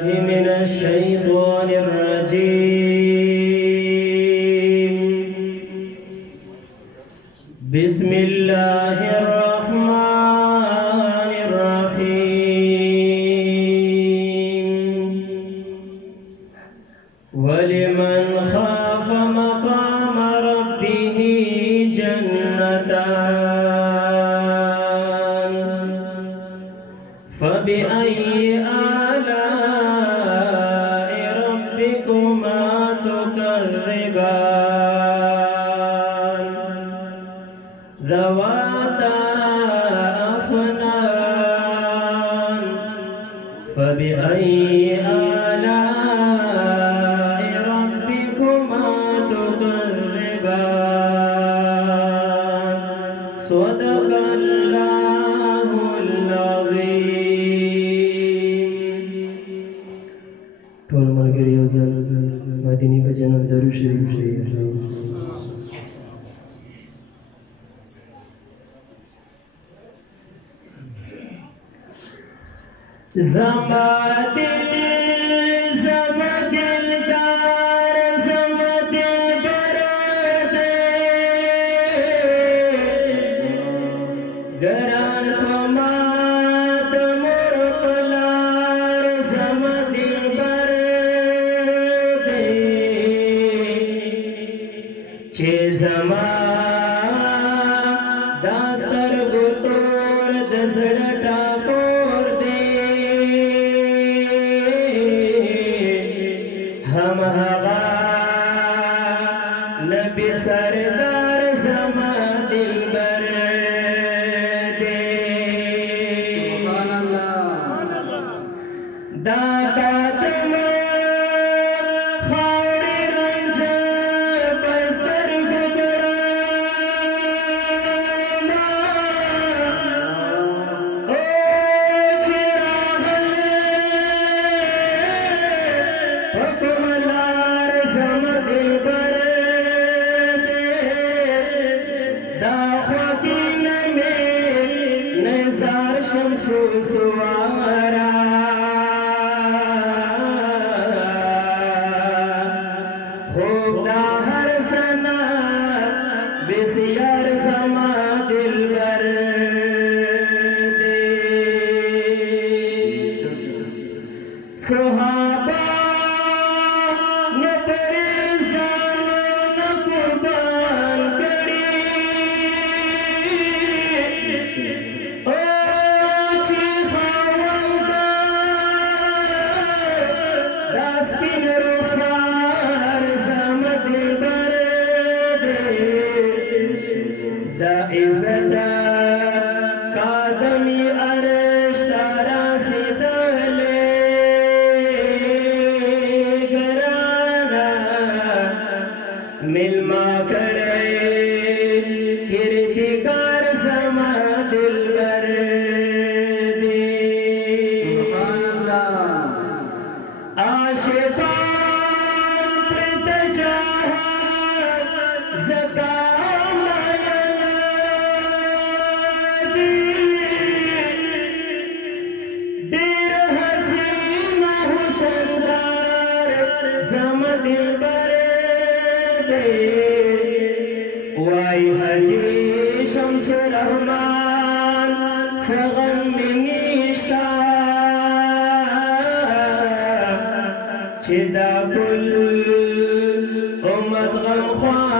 من الشيطان الرجيم. بسم الله الرحمن الرحيم. ولمن خاف مقام ربه جنتان فبأي آلاء ربكما تكذبان ذواتا أفنان فبأي آلاء ربكما تكذبان صدق الله العظيم. ټول ملګري یو ځل مدینه په جنت درود شریف زما دلدار زما دلبر دے گران کما د مور پلار زما دلبر دے چې زما داستر ګتور د زړه ټاکور هم هغه نبی سردار زما دلبر دی. سبحان الله. دا قاتم خاورې رنج په سترګو ګرانه او چې شمس سوارا خوب دا هر سنا بسیار زما دلبر دی. صحابه نپریزان نقربان کری دا عزت قادمی عرش تارا سیدلے گرانا ملما کرے کردگار زما دلبر دی. سبحان اللہ. عاشقان پرت جہاں زکا واي حجي شمس الرحمن سغم نشتا چې دا کل امت غم خوان